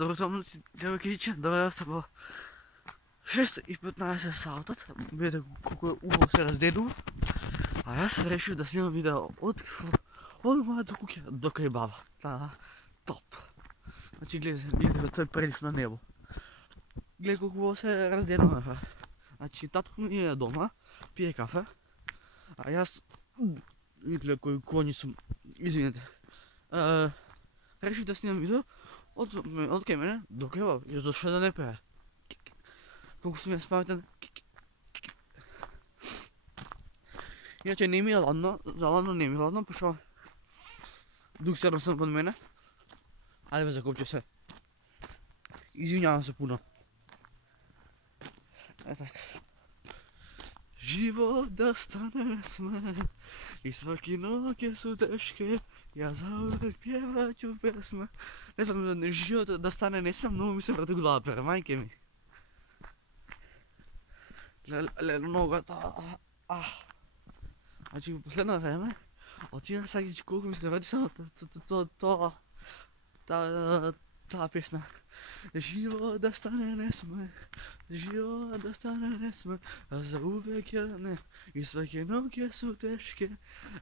Добре, девойки, давай с тобой 6:15 саутът. Видите колко убаво се раздедува. А аз реших да снимам видео от моята кукя до кайбаба. Топ. Значи гледайте той прелив на небо. Гледай колко хубаво се раздедува. Значи татко ми е дома, пие кафе. А аз... Гледай кои клони съм. Извинете. Реших да снимам видео от кай мене до кайбаба. И защо да не пее? Колко съм я спаметен. Иначе не ми е ладно, заладно не ми е ладно, пошла. Дух седно съм под мене. Айде бе, закопче се. Извинявам се пуно. Е така. Живот да стане не сме и сваки ноги са тежки. Я заувек певачу песме. Не знам, живота да стане не съм, много ми се върти глава пера, майке ми. Леле, много Значи в последно време отидах всяки колко ми се върти само тази песна. Живот да стане не сме, живот да стане не сме, за увек я не, и сваки ноги са тежки,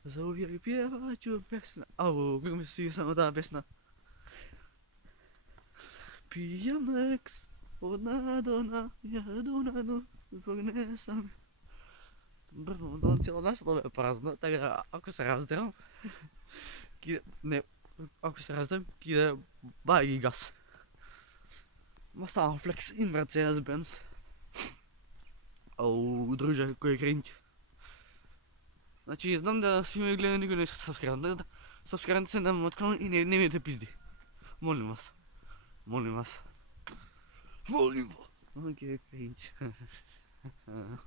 за увек певачу песна. Ау, как ми се стига само тази песна. Пием лекс, от надона, яду наду, погнесам. Бърно, цяло нашето бе празно, така ако се раздам, ако се раздам, киде баги газ. Ма само флекс in Mercedes-Benz. Оу, друже, кой е кринч. Значи, знам да си ме гледа, никой не иска събскрибнете. Събскрибнете се на моят канал и не ми те пизди. Молим вас. Молим вас. Молим вас. Окей, кринч.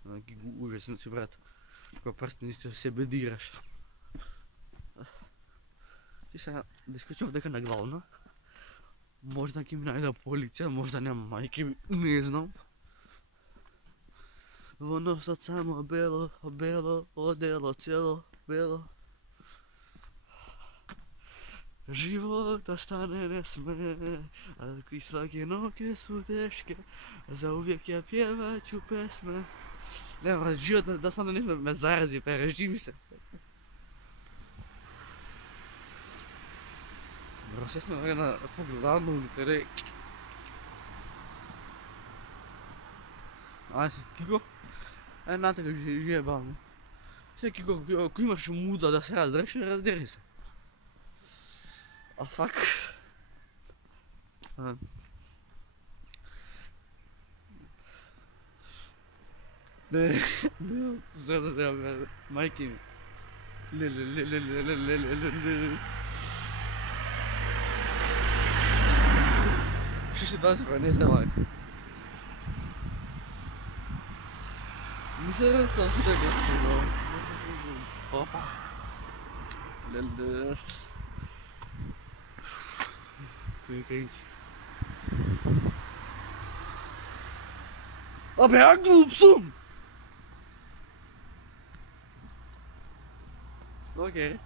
Окей, ужасен си, брат. Кога просто не си се бедираш. Ти сега да изкачам дека на главна. Може да ги ми найда полиция, може да няма майки ми, не знам. Во носот само бело, бело, одело цело, бело. Живота стане не сме, и сваки ноги су тежки, за увек ја певачу песме. Не, живота да стане не сме, ме зарази, пережи ми се. Сега сме на по-главна улица, рей. Кико? Едната как живее бавно. Сега Кико, ако имаш муда да се раздреш, раздери се. А фак. Не, за майки ми. Ще 20 не снимай. Мисля да съм си да го снимам. Опа. Леле. Кой кринч. Абе, як глуп съм! Окей.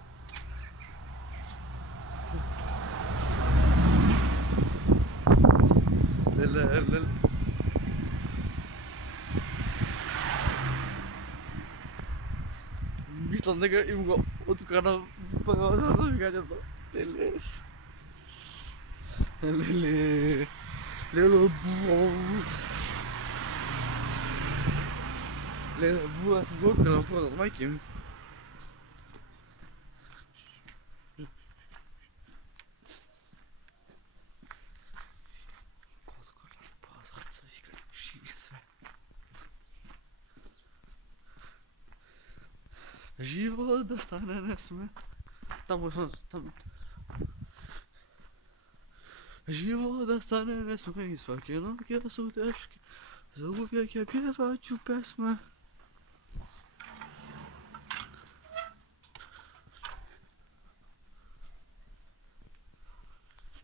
Леле. Мислам дека им го откана първата за мигањето. Леле. Леле, буа, го откана първата, майки ми. Живот да стане не сме. Там. Живот да стане не сме и сваки ноги са тежки. За увек ја певачу песме.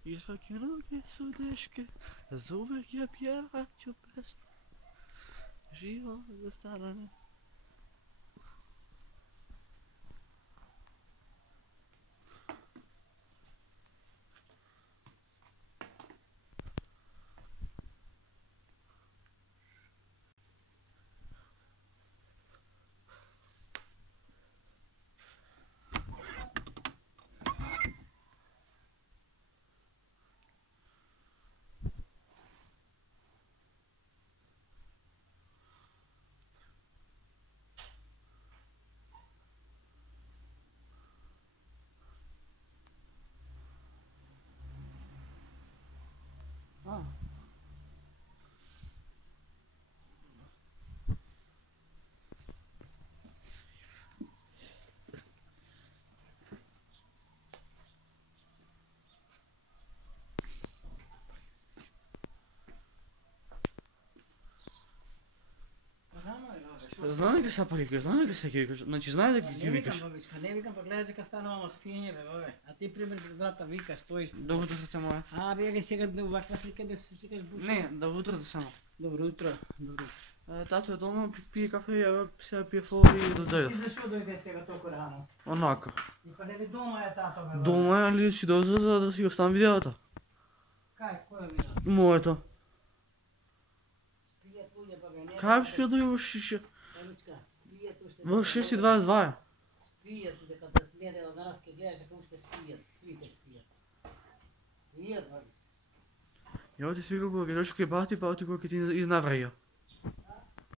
И сваки ноги са тежки. За увек ја певачу песме. Живот да стане не сме. Знам дека се пали, знам дека се ќе викаш. Значи знае дека ќе Не викаш. викам, бабичка, не викам, па гледаш дека станувам спиење, бе, бабе. А ти пример брата викаш, стоиш. Добро утро срце мое. А, бе, сега оваква слика да се сликаш буша. Не, добро утро само. Добро утро. Добро утро. Тато е дома, пие кафе, ја сега пие фол и да И дојде. зашо дојде сега толку рано? Онака. И па нели дома е тато, бе, бабе? Дома е, али си дојде за да си оставам видеото. Кај, која видео? Моето. Спијат луѓе, бабе, не. Кај спија да во шише? Бабичка, спијат уште. Во 6:22. Спијат дека да гледала данас ке гледаш дека уште спијат, свите спијат. Спијат, бабичка. Ја ти свика кога ќе дојдеш кај бати, бати кога ќе ти изнавраја.